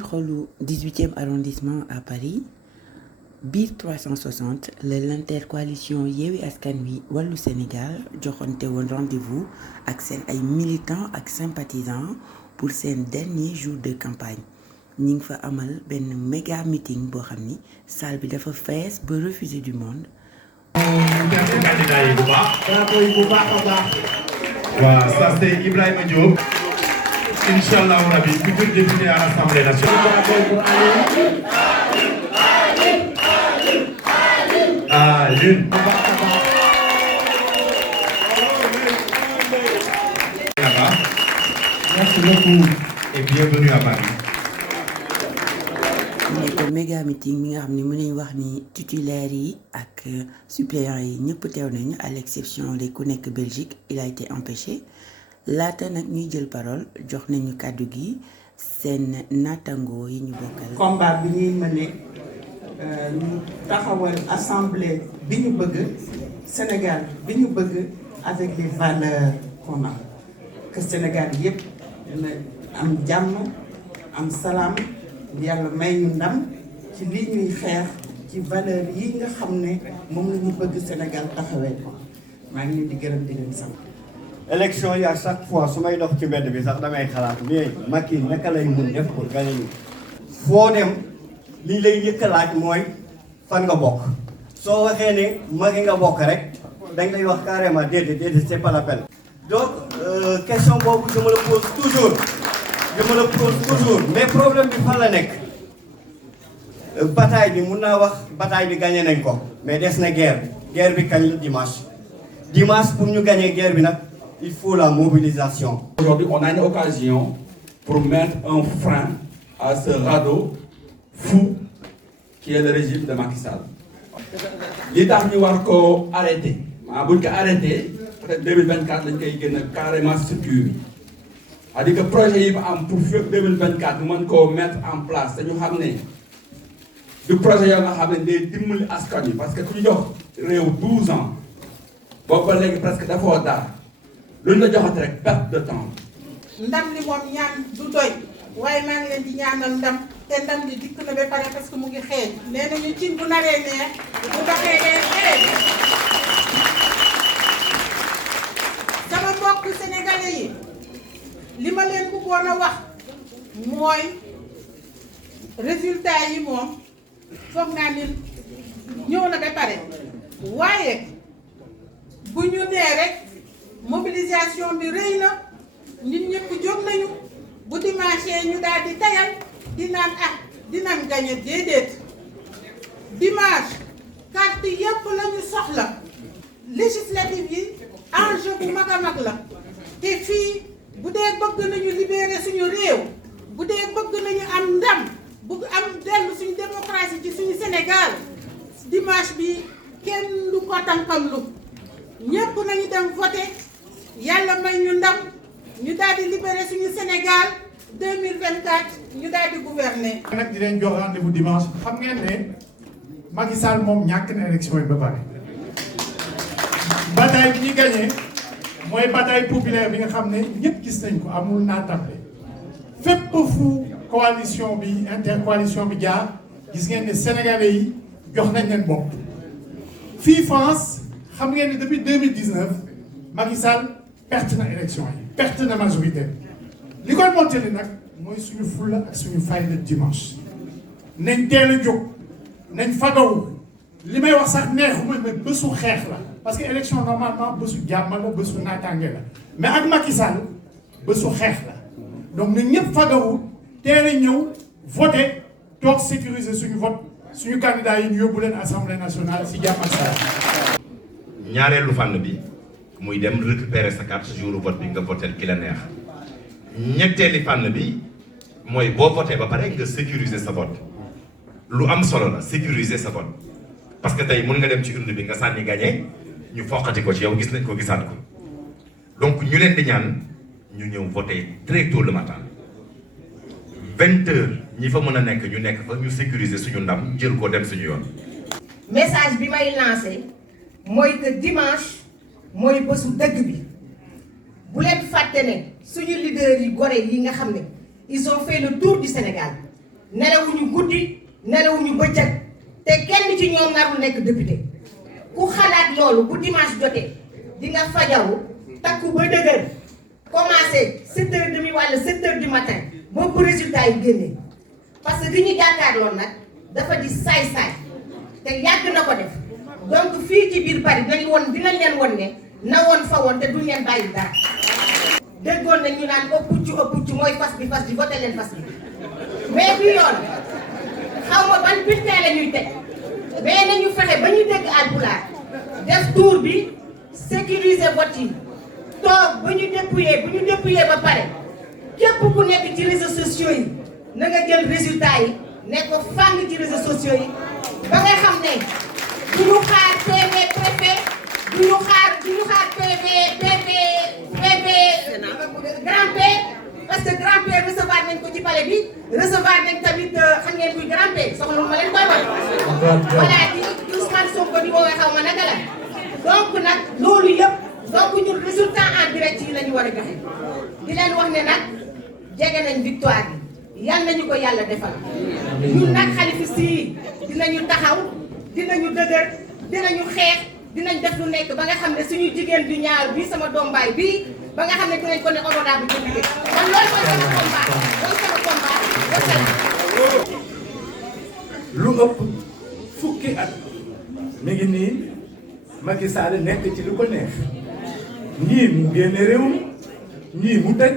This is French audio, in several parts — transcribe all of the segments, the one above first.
biir xolu 18e arrondissement à Paris biir 360 l'intercoalition Yewwi Askan Wi Wallu Sénégal joxonte woon rendez-vous ak seen ay militants ak sympathisants pour seen dernier jour de campagne ñi ngi fa amal benn méga meeting boo xam ni salle bi dafa fees ba refusé du monde. waaw ça c'est Ibrahima Diop Inch'Allah Rabi futur député à l'Assemblée nationale. Lune. Merci beaucoup et bienvenue à Paris. nekk méga meeting mi nga xam ne mën nañu wax ni titulaires yi ak suppléants yi ñëpp teew nañu à l'exception les ku nekk Belgique il a été empêché laata nag ñuy jël parole jox nañu kàddu gi seen naataangoo yi ñu bokkal. combat bi ñuy mëne ñu taxawal assemblée bi ñu bëgg Sénégal bi ñu bëgg avec les valeurs qu'on a que Sénégal yépp dina am jàmm am salaam yàlla may ñu ndam ci li ñuy xeex ci valeur yi nga xam ne moom la ñu bëgg Sénégal taxawee ko maa ngi leen di gërëm di leen sant. élection yi à chaque fois su may dox ci mbedd bi sax damay xalaat mais Macky naka lay mun def pour gagner ñu foo dem li lay njëkk a laaj mooy fan nga bokk soo waxee ne Macky nga bokk rek dañ lay wax carrément déedéet c'est pas la peine. donc question boobu je me le pose toujours mais problème bi fan la nekk bataille bi mun naa wax bataille bi gagné nañ ko mais des na guerre bi kañ la dimanche pour ñu gagner guerre bi nag il faut la mobilisation. Aujourd'hui, on a une occasion pour mettre un frein à ce radeau fou qui est le régime de Macky Sall. li tax ñu war ko arrêté buñ ko arrêté peut-être 2024 lañ koy gën a carrément structuré c'est-à-dire que projet yi ba am pour fépp 2024 ñu mën koo mettre en place dañu xam ne du projet yoo nga xam ne day dimbali askan yi parce que ku ñu jox réew 12 ans boobu ba léegi presque dafoo dara lu ñu la joxati rek perte de temps. ndam li moom ñaan du doy waaye maa ngi leen di ñaanal ndam te ndam li dikk na ba pare parce que mu ngi xeeñ nee nañu cin bu naree neex bu doxee dee xeeñ. sama mbokk sénégalais yi li ma leen bëggoon a wax mooy résultat yi moom foog naa ni ñëw na ba pare waaye bu ñu nee rek mobilisation bi rëy na nit ñëpp jóg nañu bu dimanche ñu daal di tayal di naan dinañ gagné déedéet dimanche carte yëpp la ñu soxla législative yi enjeu bu mag a mag la te fii bu dee bëgg nañu libérer suñu réew bu dee bëgg nañu am ndam bëgg am dellu suñu démocratie ci suñu Sénégal dimanche bi kenn du ko tànkamlu ñëpp nañu dem voter yàlla may ñu ndam ñu daal di libérer suñu Sénégal 2024 ñu daal di gouverner. nag di leen jox rendez-vous dimanche xam ngeen ne Macky Sall moom ñàkk na élection yi ba pare bataille bi ñu gagné mooy bataille populaire bi nga xam ne ñëpp gis nañ ko amul naatable fépp fu coalition bi intercoalition bi jaar gis ngeen ne sénégalais yi jox nañ leen bopp fii France xam ngeen ne depuis 2019 Macky Sall perte na élection yi perte na majorité li koy montali nag mooy suñu fulla ak suñu fayda dimanche nañ teel a jóg nañ fagawu li may wax sax neexuma mais bésu xeex la parce que élection normalement bésu jàmm la bésu naataange la mais ak Macky Sall bésu xeex la donc nañ ñëpp fagawu teel a ñëw voter toog sécuriser suñu vote suñu candidat yi ñu yóbbu leen assemblée nationale si jàmm ak salaam. ñaareelu fànn bi muy dem récupérer sa carte jour vote bi nga voter ki la neex ñetteeli fànn bi mooy boo voté ba pare nga sécuriser sa vote lu am solo la sécuriser sa vote parce que tey mën nga dem ci urne bi nga sànni gagné ñu foqati ko ci yow gis nañ ko gisaat ko donc ñu leen di ñaan ñu ñëw voter très tôt le matin 20 heures ñi fa mën a nekk ñu nekk fa ñu sécuriser suñu ndam jël ko dem suñu yoon. message bi may lancé mooy que dimanche mooy bésu dëgg bi bu leen fàtte ne suñu leader yi gore yi nga xam ne ils ont fait le tour du Sénégal nelawuñu guddi nelawuñu bëccëg te kenn ci ñoom narul nekk député ku xalaat loolu bu dimanche jotee di nga fajaru takku ba dëgër commencé 7h30 wala 7h du matin boobu résultat yi génnee parce que li ñu jàkkaarloon nag dafa di saay-saay te yàgg na ko def donc fii ci biir Paris dinañ leen won ne na woon fa woon te duñ leen bàyyi dara déggoon nañ ñu naan ëpp mooy fas bi voté leen fas bi mais bi yoon xaw ma ban bulletin la ñuy teg mais nañu fexe ba ñu dégg Alpulaar def tour bi sécuriser vote yi toog ba ñu dépouiller ba pare képp ku nekk ci réseaux sociaux yi na nga jël résultat yi ne ko fàng ci réseaux sociaux yi ba nga xam ne du ñu xaar PV préfet du ñu xaar PV grand P parce que grand P recevoir nañ ko ci palais bi recevoir nañ tamit xam ngeen kuy grand P soxla ma leen koy wax voilà di Ousmane Sonko di woowee xaw ma naka la donc nag loolu yëpp donc ñun résultat en direct yi la ñu war a joxe di leen wax ne nag jege nañ victoire bi yal nañu ko yàlla defal ñun nag xalifis yi dinañu taxaw dinañu dëgër dinañu xeex dinañ def lu nekk ba nga xam ne suñu jigéen du ñaar bi sama doom baay bii ba nga xam ne dinañ ko ne honorable bi liggéey kon loolu mooy sama combat lu ëpp fukki at mi ngi nii Macky Sall nekk ci lu ko neex ñii mu génne réew mi ñii mu tëj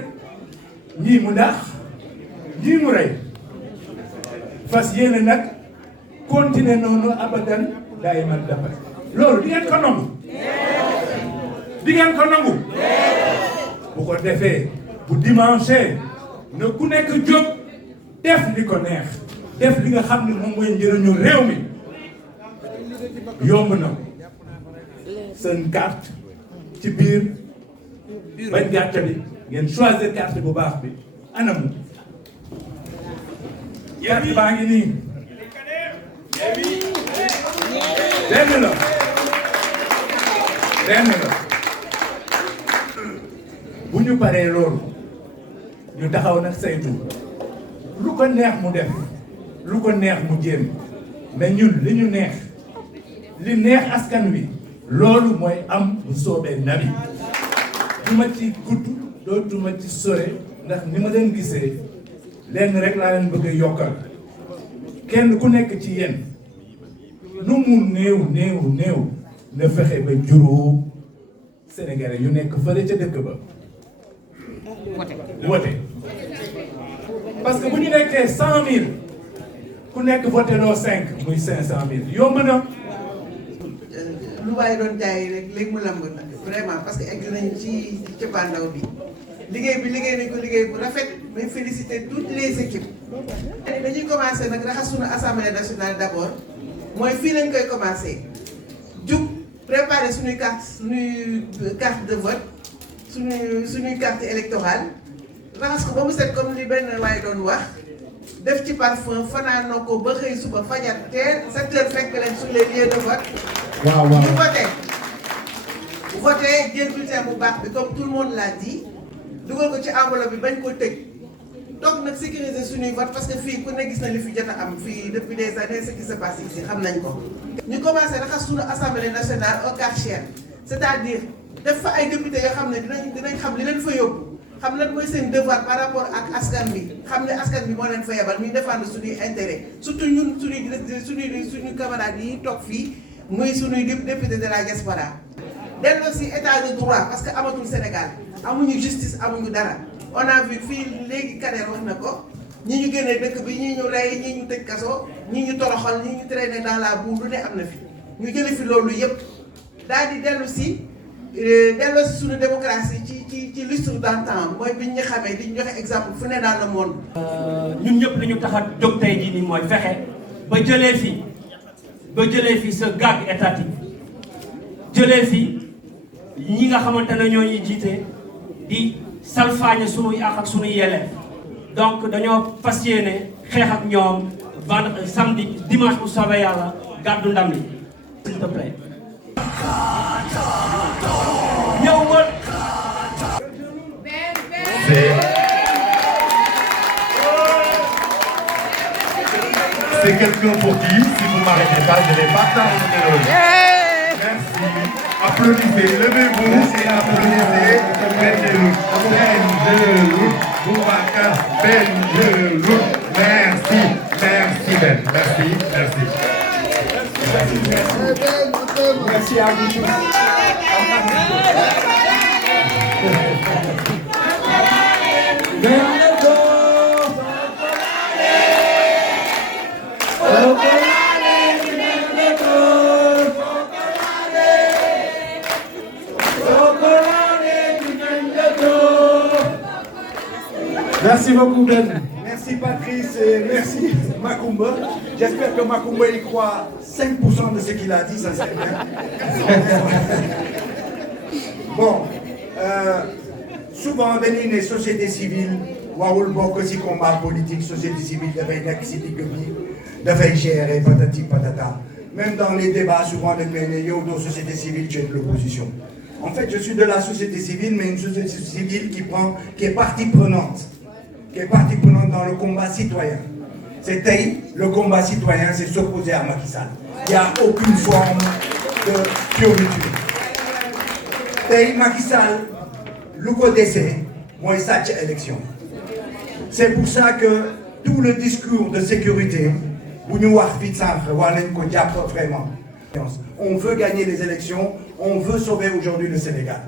ñii mu dàq ñii mu rey fas yéene nag continuer noonu abadan daay man dafa loolu di ngeen ko nangu di ngeen ko nangu bu ko defee bu dimanche na ku nekk jóg def li ko neex def li nga xam ne moom mooy njëriñu réew mi yomb na seen carte ci biir bañ gàcce bi ngeen choisir carte bu baax bi anamu carte baa ngi nii benn la bu ñu paree loolu ñu taxaw nag saytu lu ko neex mu def lu ko neex mu jéem mais ñun li ñu neex li neex askan wi loolu mooy am bu soobee nabi duma ci gudd dootuma ci sore ndax ni ma leen gisee lenn rek laa leen bëgg a yokkal kenn ku nekk ci yéen nu mu néew na fexe ba juróom Sénégalais yu nekk fële ca dëkk ba wote parce que bu ñu nekkee 100 000 ku nekk voté loo 5 muy 500 000 yomb na. lu waaye doon jaay rek léegi mu lamb nag vraiment parce que egg nañ ci cëppaandaw bi liggéey nañ ko liggéey bu rafet may féliciter toutes les équipes. dañuy commencer nag raxas suñu assemblée nationale d'abord mooy fii lañ koy commencer jug préparer suñuy carte de vote suñuy carte électorale raxas ko ba mu set comme li benn waaye doon wax def ci parfum fanaanoo ko ba xëy suba fajar teel 7 heures fekk leen sur les lieux de vote. waaw ñu voté jël bulletin bu baax bi comme tout le monde l'a dit dugal ko ci enveloppe bi bañ ko tëj toog nag sécuriser suñuy vote parce que fii ku ne gis na li fi jot a am fii depuis des années ce qui se passe ici xam nañ ko. ñu commencé raxas suñu assemblée nationale au Karcher c'est-à-dire def fa ay députés yoo xam ne dinañ xam li leen fa yóbbu xam lan mooy seen devoir par rapport ak askan bi xam ne askan bi moo leen fa yebal ñuy défendre suñuy intérêt surtout ñun suñuy camarades yi toog fii muy suñuy député de la diaspora. delloo si état de droit parce que amatul Sénégal amuñu justice amuñu dara on a vu fii léegi Kader wax na ko ñi ñu génnee dëkk bi ñii ñu rey ñii ñu tëj kaso ñii ñu toroxal ñii ñu traîner dans la boue lu ne am na fi ñu jële fi loolu yëpp daal di dellu si suñu démocratie ci lustre d'antan mooy bi ñu xamee di ñu joxe exemple fu ne dans le monde. ñun ñëpp li ñu tax a jóg tey jii nii mooy fexe ba jëlee fi ce gag étatique jëlee fi ñi nga xamante ne ñoo ñuy jiite di salfaañe sunuy àq ak sunuy yelleef donc dañoo fas yéene xeex ak ñoom samedi dimanche bu soobee yàlla gàddu ndam li s'il te plaît. ñëw woon. Et quelqu'un pour qui, si vous ne m'arrêtez pas, je vais partager le rôle. Merci. Applaudissez, levez-vous et applaudissez Benjeloun. Benjeloun, Boubacar Benjeloun. Merci, merci Ben, merci, merci. Merci à vous tous. Merci beaucoup Ben. Merci Patrice et merci Macoumba. J'espère que Macoumba y croit 5% de ce qu'il a dit, ça serait bien. Bon, souvent dañuy ne société civile warul bokk ci combat politique, société civile dafay nekk ci digg bi dafay gérer patati patata. Même dans les débats, souvent dañ may ne yow doo société civile, tu es de l'opposition. En fait, je suis de la société civile, mais une société civile qui est partie prenante. Qui est partie prenante dans le combat citoyen. C'est le combat citoyen, c'est s'opposer à Macky Sall. Il n'y a aucune forme de fioriture. Macky Sall, lu ko dese mooy sàcc élection. C'est pour ça que tout le discours de sécurité, bu ñu wax fii sànq war nañ ko jàpp vraiment. On veut gagner les élections, on veut sauver aujourd'hui le Sénégal.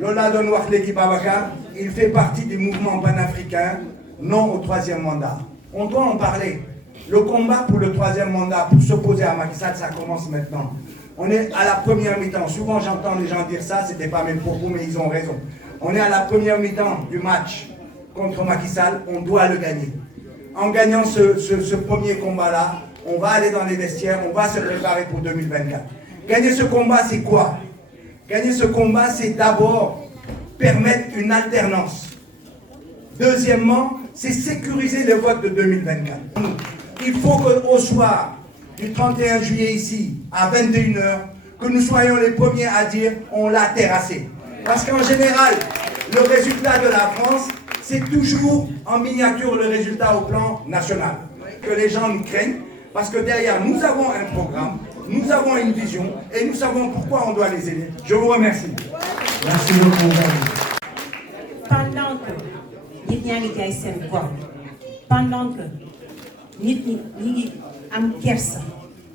Lola doon wax léegi Babacar, il fait partie du mouvement panafricain non au troisième mandat. On doit en parler. Le combat pour le troisième mandat, pour s'opposer à Macky Sall, ça commence maintenant. On est à la première mi-temps. Souvent j'entends les gens dire ça, c'était pas mes propos, mais ils ont raison. On est à la première mi-temps du match contre Macky Sall, on doit le gagner. En gagnant ce premier combat-là, on va aller dans les vestiaires, on va se préparer pour 2024. Gagner ce combat, c'est quoi? Gagner ce combat, c'est d'abord permettre une alternance. Deuxièmement, c'est sécuriser le vote de 2024. Il faut qu'au soir du 31 juillet ici, à 21h, que nous soyons les premiers à dire on l'a terrassé. Parce qu'en général, le résultat de la France, c'est toujours en miniature le résultat au plan national. Que les gens nous craignent, parce que derrière, nous avons un programme, nous avons une vision, et nous savons pourquoi on doit les aider. Je vous remercie. Merci beaucoup. Pendant que nit ñaa ngi jaay seen gor, pendant que nit ñi ngi am kersa,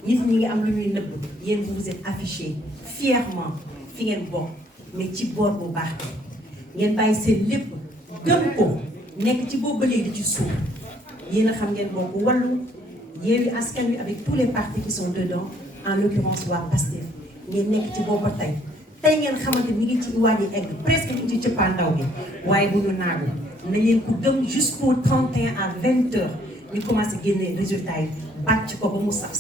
nit ñi ngi am lu ñuy nëbb, yéen vous êtes affichés fièrement fi ngeen bokk, mais ci boor bu baax bi ngeen bàyyi seen lépp gëm ko nekk ci boobu ba léegi ci suuf. Yéen a xam ngeen bokk Wallu, Yewwi Askan Wi avec tous les partis qui sont dedans, en l'occurrence waa Pastef ngeen nekk ci boobu ba tey. Tey ngeen xamante ni ngi ci waaj a egg presque ci cëppaandaw gi waaye bu ñu naagu na leen ko gëm jusqu'au 31 à 20h ñu commencé génne résultats yi bàcc ko ba mu saf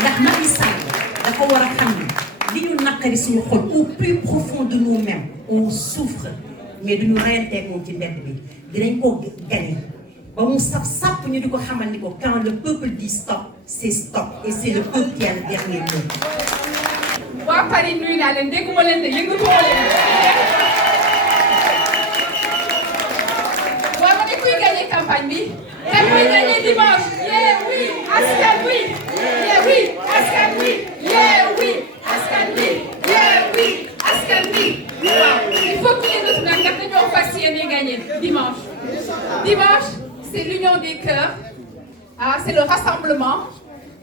ndax Macky Sall dafa war a xam ni li ñu naqari suñu xol au plus profond de nous-mêmes on souffre mais duñu reyanteeg moom ci mbedd bi dinañ ko gagner ba mu sap ñu di ko xamal ni ko quand le peuple dit stop c'est stop et c'est le peuple qui a le dernier mot. waa Paris nuyu naa leen dégguma leen de yëngatuma leen. waaw ma ne kuy gagné campagne bi. kan kuy gagné dimanche. Yewwi Askan Wi. Yewwi Askan Wi. Yewwi Askan Wi. Yewwi Askan Wi. waaw il faut que yëngatu nag ndax dañoo fas yéene gagné dimanche. Dimanche c'est l'union des cœurs. C'est le rassemblement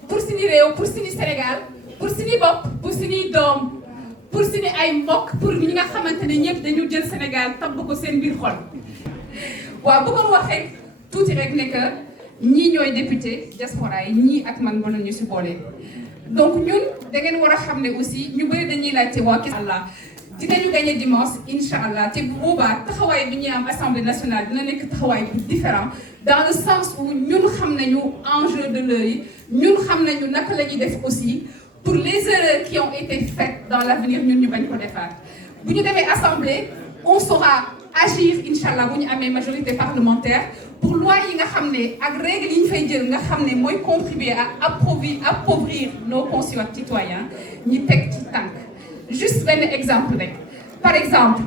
pour suñu réew, pour suñu Sénégal, pour suñu bopp, pour suñuy doom, pour suñu ay mbokk, pour ñi nga xamante ne ñëpp dañu jël Sénégal tabb ko seen biir xol. waaw bëggoon wax rek tuuti rek ne que ñii ñooy député diaspora yi ñii ak man mën nañu si boole. donc ñun da ngeen war a xam ne aussi ñu bëri dañuy laajte waa kii Allah dinañu gagné dimanche incha allah te bu boobaa taxawaay bi ñuy am assemblée nationale dina nekk taxawaay bu différent dans le sens où ñun xam nañu enjeu de l'heure yi ñun xam nañu naka la ñuy def aussi pour les erreurs qui ont été faites dans l'avenir ñun ñu bañ ko defaat. bu ñu demee assemblée on saura agir incha allah bu ñu amee majorité parlementaire pour loi yi nga xam ne ak règle yi ñu fay jël nga xam ne mooy contribuer à appauvrir nos concitoyens ñi teg ci tànk. Juste un exemple rek par exemple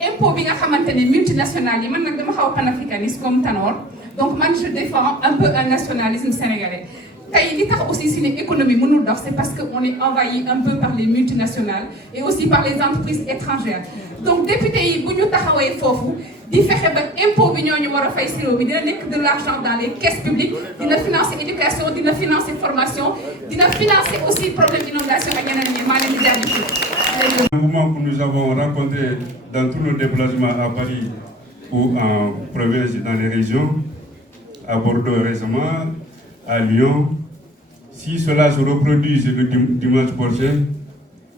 impôt bi nga xamante ne multinationales yi man nag dama xaw a panafricaniste comme Tanor donc man je défends un peu un nationalisme sénégalais tey li tax aussi si ne économie mënul dox c'est parce que on est envahi un peu par les multinationales et aussi par les entreprises étrangères donc député yi bu ñu taxawee foofu di fexe ba impôt bi ñooñu war a fay si réew mi dina nekk de l'argent dans les caisses publiques dina financer éducation dina financer formation dina financer aussi problème d'inondation ak yeneen ñi maa leen di jaajëfal. Un mouvement que nous avons rencontré dans tous nos déplacements à Paris ou en province dans les régions, à Bordeaux récemment, à Lyon. Si cela se reproduit le dimanche prochain,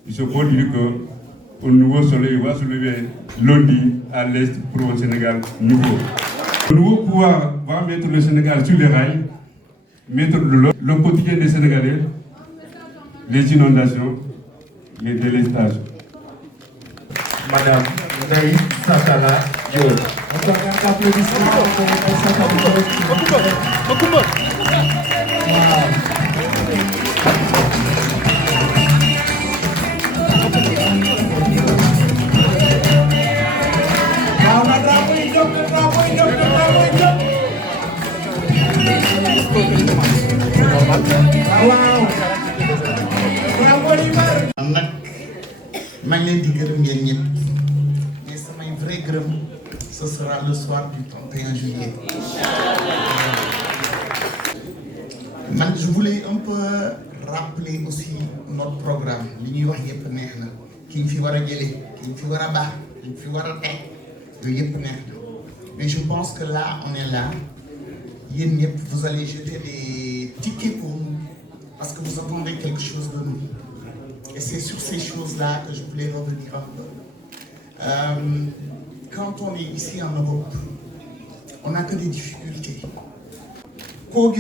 il se peut dire qu'un nouveau soleil va se lever lundi à l'est pour un Sénégal nouveau. Le nouveau pouvoir va mettre le Sénégal sur les rails, mettre de l'ordre, le quotidien des Sénégalais, les inondations, les délestages. Madame Ndeye Satala Diop. Encore un applaudissement pour Ndeye Satala Diop. am nag maa ngi leen di gërëm yéen ñëpp mais samay vrai gërëm ce sera le soir du 31 juillet. man je voulais un peu rappeler aussi notre programme li ñuy wax yëpp neex na ki ñu fi war a jëlee ki ñu fi war a baax ki ñu fi war a teg yooyu yëpp neex na mais je pense que là on est là yéen ñëpp vous allez jeter des tickets pour nous parce que vous attendez quelque chose de nous. Et c'est sur ces choses-là que je voulais revenir un peu. Quand on est ici en Europe, on n'a que des difficultés. On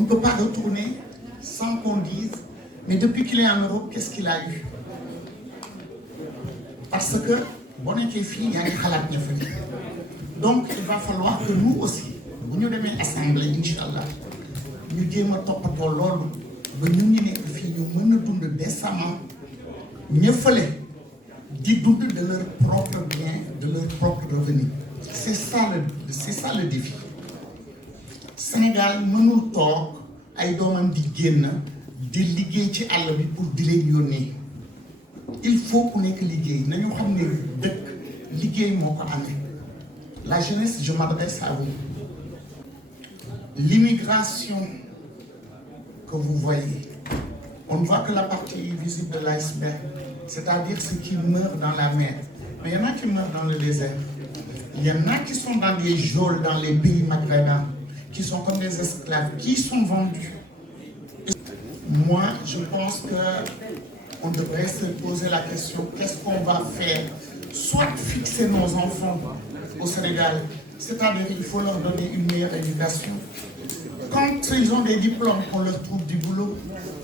ne peut pas retourner sans qu'on dise, mais depuis qu'il est en Europe, qu'est-ce qu'il a eu? Parce que, bon, il y a des khalat. Donc, il va falloir que nous aussi, nous nous devons assembler, Inch'Allah, nous devons topato lolu. ba ñun ñi nekk fii ñu mën a dund décemment ñëfale di dund de leur propre bien de leur propre revenu c'est ça le défi Sénégal mënul toog ay doomam di génn di liggéey ci àll bi pour di leen yónnee il faut ku nekk liggéey nañu xam ne dëkk liggéey moo ko amee la jeunesse je m'adresse à vous l'immigration que vous voyez, on ne voit que la partie visible de l'iceberg, c'est-à-dire ceux qui meurent dans la mer. Mais il y en a qui meurent dans le désert. Il y en a qui sont dans des geôles dans les pays maghrébins, qui sont comme des esclaves, qui sont vendus. Moi, je pense qu'on devrait se poser la question, qu'est-ce qu'on va faire? Soit fixer nos enfants au Sénégal, c'est-à-dire qu'il faut leur donner une meilleure éducation. Quand ils ont des diplômes, qu'on leur trouve du boulot,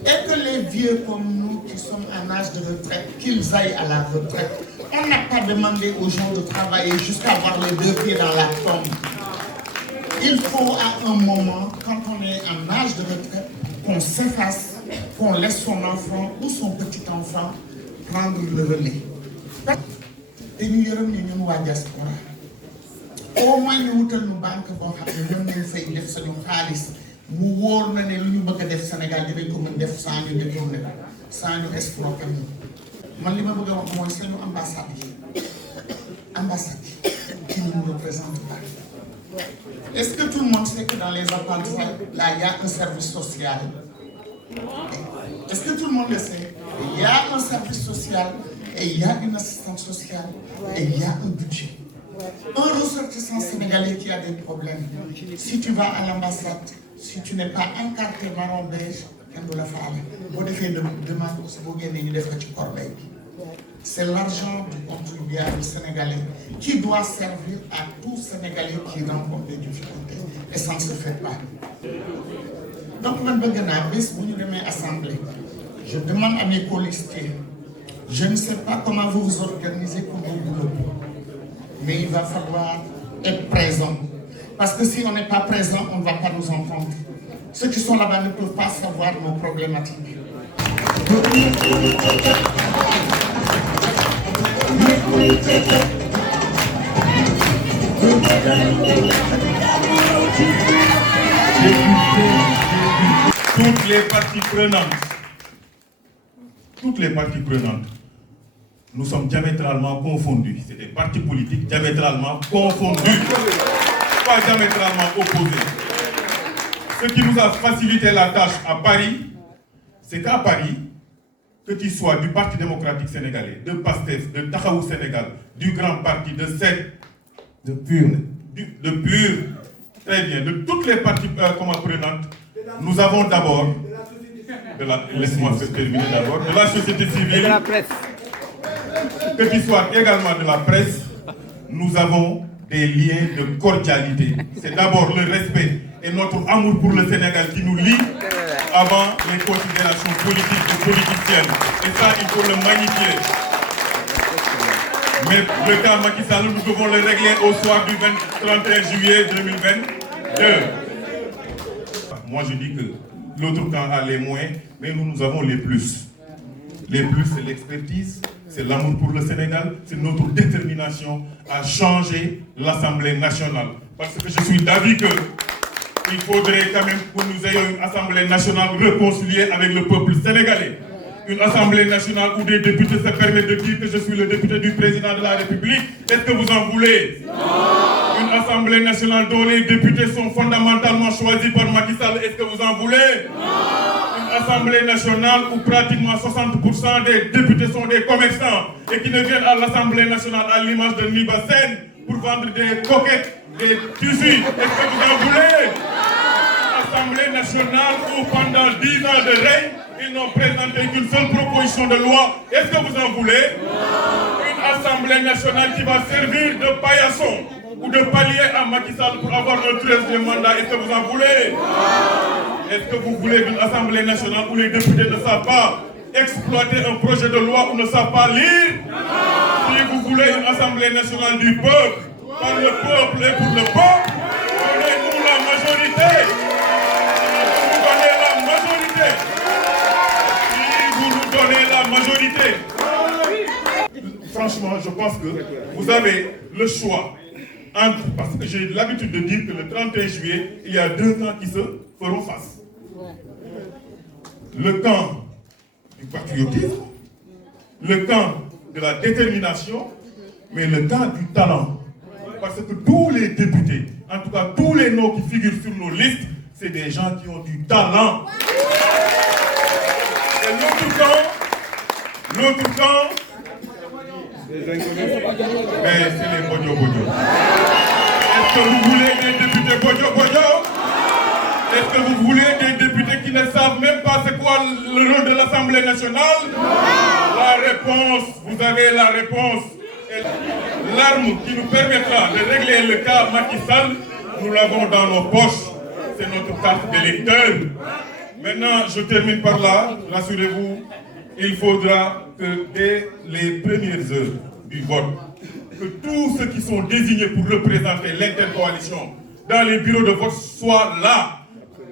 et que les vieux comme nous qui sommes en âge de retraite, qu'ils aillent à la retraite. On n'a pas demandé aux gens de travailler jusqu'à avoir les deux pieds dans la tombe. Il faut à un moment, quand on est en âge de retraite, qu'on s'efface, qu'on laisse son enfant ou son petit enfant prendre le relais. Et nous avons la diaspora. Au moins nous avons une banque qui nous fait des xaalis mu wóor na ne lu ñu bëgg a def Sénégal dinañ ko mën def sans ñu détourner sans ñu exploiter ñu man li ma bëgg a wax mooy suñu ambassade qui ne nous représente pas. Est-ce que tout le monde sait que dans les apprentissages là il y a un service social? Est-ce que tout le monde le sait? Il y a un service social et il y a une assistante sociale et il y a un budget. Un ressortissant sénégalais qui a des problèmes, si tu vas à l'ambassade, si tu n'es pas encarté marron beige, c'est l'argent du contribuable sénégalais qui doit servir à tout Sénégalais qui rencontre des difficultés et ça ne se fait pas. Donc, je demande à mes colistiers, je ne sais pas comment vous vous organisez pour vos boulots. Mais il va falloir être présent. Parce que si on n'est pas présent, on ne va pas nous entendre. Ceux qui sont là-bas ne peuvent pas savoir nos problématiques. Toutes les parties prenantes, nous sommes diamétralement confondus. C'est des partis politiques diamétralement confondus, pas diamétralement opposés. Ce qui nous a facilité la tâche à Paris, c'est qu'à Paris, que tu sois du Parti démocratique sénégalais, de PASTEF, de Taxawu Sénégal, du grand parti, de SEC, de PUR, très bien, de toutes les parties prenantes, nous avons d'abord, laisse-moi terminer d'abord, de la société civile, et de la presse. Que tu sois également de la presse, nous avons des liens de cordialité. C'est d'abord le respect et notre amour pour le Sénégal qui nous lie avant les considérations politiques et politiciennes. Et ça, il faut le magnifier. Mais le cas Macky Sall, nous devons le régler au soir du 31 juillet 2022. Moi, je dis que l'autre camp a les moins, mais nous avons les plus. Les plus, c'est l'expertise, c'est l'amour pour le Sénégal, c'est notre détermination à changer l'Assemblée nationale. Parce que je suis d'avis qu'il faudrait quand même que nous ayons une Assemblée nationale réconciliée avec le peuple sénégalais. Une Assemblée nationale où des députés se permettent de dire que je suis le député du président de la République. Est-ce que vous en voulez? Non. Une Assemblée nationale dont les députés sont fondamentalement choisis par Macky Sall. Est-ce que vous en voulez? Non. Une Assemblée nationale où pratiquement 60% des députés sont des commerçants et qui ne viennent à l'Assemblée nationale à l'image de Niba Sen pour vendre des coquettes, des tissus. Est-ce que vous en voulez? Une Assemblée nationale où pendant 10 ans de règne, ils n'ont présenté qu'une seule proposition de loi. Est-ce que vous en voulez? Une Assemblée nationale qui va servir de paillasson ou de palier à Macky Sall pour avoir un 13e mandat. Est-ce que vous en voulez? Est-ce que vous voulez une Assemblée nationale où les députés ne savent pas exploiter un projet de loi ou ne savent pas lire? Si vous voulez une Assemblée nationale du peuple, par le peuple et pour le peuple, donnez-nous la majorité. Donner la majorité. Franchement, je pense que vous avez le choix entre, parce que j'ai l'habitude de dire que le 31 juillet, il y a deux camps qui se feront face. Le camp du patriotisme, le camp de la détermination, mais le camp du talent. Parce que tous les députés, en tout cas tous les noms qui figurent sur nos listes, c'est des gens qui ont du talent. Et l'autre camp, mais c'est les Bodio. Est-ce que vous voulez des députés Bodio? Est-ce que vous voulez des députés qui ne savent même pas c'est quoi le rôle de l'Assemblée nationale? La réponse, vous avez la réponse. L'arme qui nous permettra de régler le cas Macky Sall, nous l'avons dans nos poches. C'est notre carte d'électeur. Maintenant, je termine par là. Rassurez-vous, il faudra que dès les premières heures du vote, que tous ceux qui sont désignés pour représenter l'intercoalition dans les bureaux de vote soient là.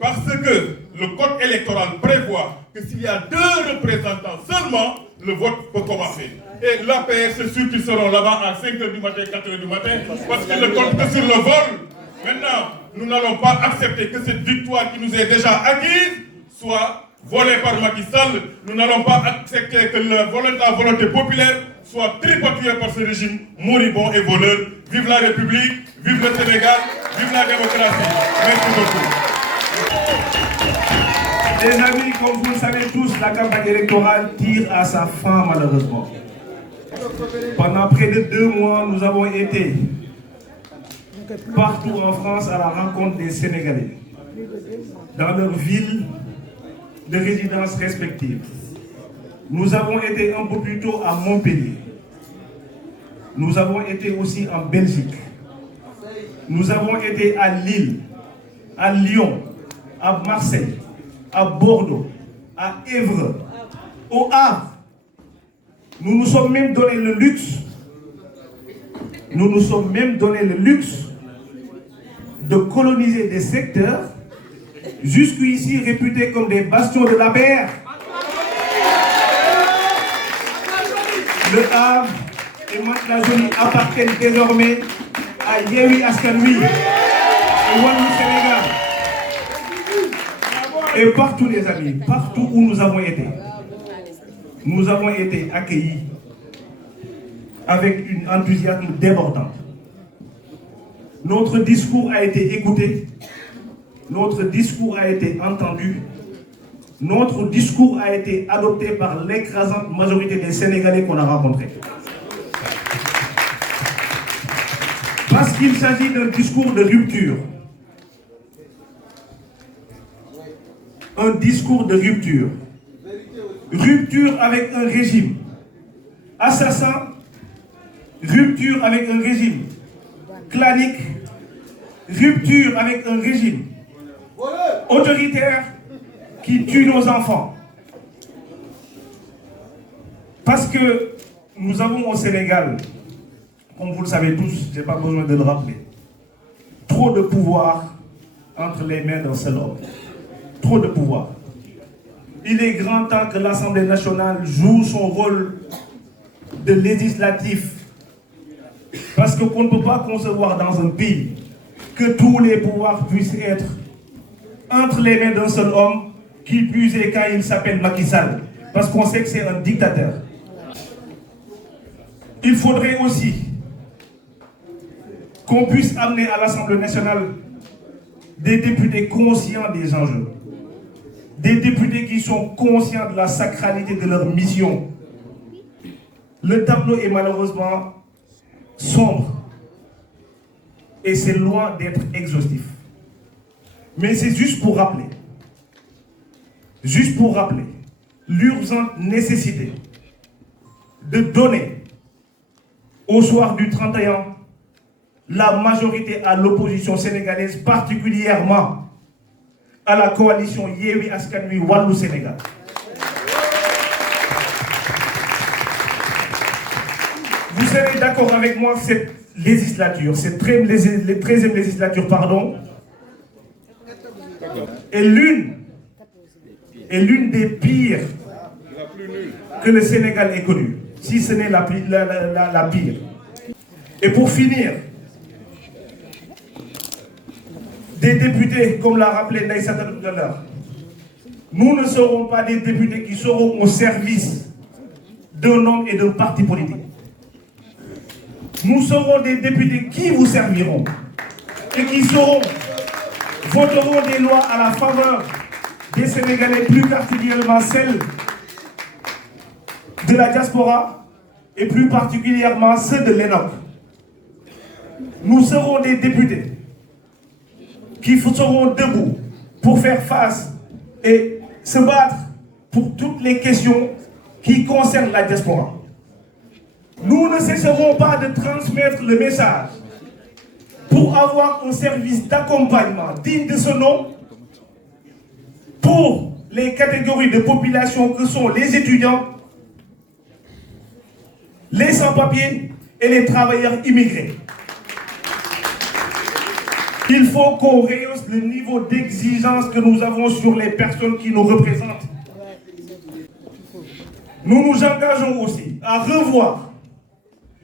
Parce que le code électoral prévoit que s'il y a 2 représentants seulement, le vote peut commencer. Et l'APR, c'est sûr qu'ils seront là-bas à 5h du matin, 4h du matin, parce que le compte que sur le vol. Maintenant, nous n'allons pas accepter que cette victoire qui nous est déjà acquise soit volée par Macky Sall. Nous n'allons pas accepter que la volonté populaire soit tripatouillée par ce régime moribond et voleur. Vive la République, vive le Sénégal, vive la démocratie. Merci beaucoup. Les amis, comme vous le savez tous, la campagne électorale tire à sa fin malheureusement. Pendant près de 2 mois, nous avons été partout en France à la rencontre des Sénégalais, dans leurs villes de résidence respectives. Nous avons été un peu plus tôt à Montpellier. Nous avons été aussi en Belgique. Nous avons été à Lille, à Lyon, à Marseille, à Bordeaux, à Évreux, au Havre. Nous nous sommes même donné le luxe, de coloniser des secteurs jusqu'ici réputés comme des bastions de la paix. Le Havre, et Mantes-la-Jolie appartiennent désormais à Yewwi Askan Wi et Wallu Sénégal. Et partout les amis, partout où nous avons été accueillis avec un enthousiasme débordant. Notre discours a été écouté, notre discours a été entendu, notre discours a été adopté par l'écrasante majorité des Sénégalais qu'on a rencontrés. Parce qu'il s'agit d'un discours de rupture. Un discours de rupture. Rupture avec un régime assassin, rupture avec un régime clanique, rupture avec un régime autoritaire qui tue nos enfants. Parce que nous avons au Sénégal, comme vous le savez tous, je n'ai pas besoin de le rappeler, trop de pouvoir entre les mains d'un seul homme. Trop de pouvoir. Il est grand temps que l'Assemblée nationale joue son rôle de législatif. Parce qu'on ne peut pas concevoir dans un pays que tous les pouvoirs puissent être entre les mains d'un seul homme, qui plus est quand il s'appelle Macky Sall. Parce qu'on sait que c'est un dictateur. Il faudrait aussi qu'on puisse amener à l'Assemblée nationale des députés conscients des enjeux. Des députés qui sont conscients de la sacralité de leur mission. Le tableau est malheureusement sombre. Et c'est loin d'être exhaustif. Mais c'est juste pour rappeler l'urgente nécessité de donner au soir du 31 la majorité à l'opposition sénégalaise, particulièrement à la coalition Yewwi Askan Wi Wallu Sénégal. Vous serez d'accord avec moi, cette législature, cette 13e législature, est l'une des pires que le Sénégal ait connues, si ce n'est la pire. Et pour finir, des députés, comme l'a rappelé Naïsata tout à l'heure, nous ne serons pas des députés qui seront au service d'un homme et d'un parti politique. Nous serons des députés qui vous serviront et qui voteront des lois à la faveur des Sénégalais, plus particulièrement celles de la diaspora et plus particulièrement ceux de l'ENOC. Nous serons des députés qui seront debout pour faire face et se battre pour toutes les questions qui concernent la diaspora. Nous ne cesserons pas de transmettre le message pour avoir un service d'accompagnement digne de ce nom pour les catégories de population que sont les étudiants, les sans-papiers et les travailleurs immigrés. Il faut qu'on rehausse le niveau d'exigence que nous avons sur les personnes qui nous représentent. Nous nous engageons aussi à revoir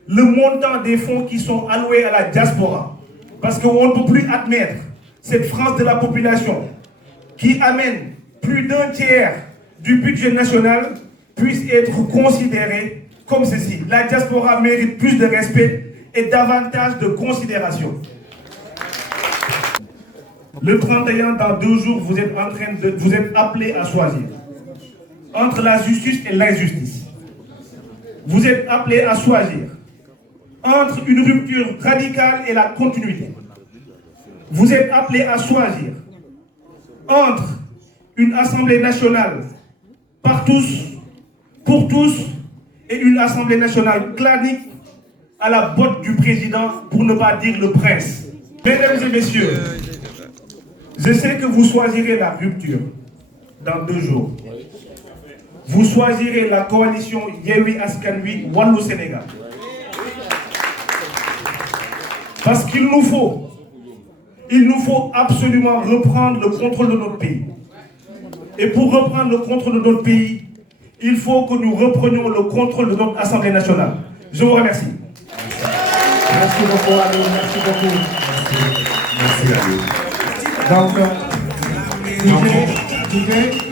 le montant des fonds qui sont alloués à la diaspora. Parce qu'on ne peut plus admettre cette France de la population qui amène plus d'un tiers du budget national puisse être considérée comme ceci. La diaspora mérite plus de respect et davantage de considération. Le 31, dans 2 jours, vous êtes appelés à choisir entre la justice et l'injustice. Vous êtes appelés à choisir entre une rupture radicale et la continuité. Vous êtes appelés à choisir entre une Assemblée nationale par tous, pour tous, et une Assemblée nationale clanique à la botte du président, pour ne pas dire le prince. Mesdames et messieurs, je sais que vous choisirez la rupture dans 2 jours. Vous choisirez la coalition Yewwi Askan Wi Wallu Sénégal. Parce qu'il nous faut absolument reprendre le contrôle de notre pays. Et pour reprendre le contrôle de notre pays, il faut que nous reprenions le contrôle de notre Assemblée nationale. Je vous remercie. Merci beaucoup, Ali. Merci beaucoup. Merci, Ali. Donc, DJ.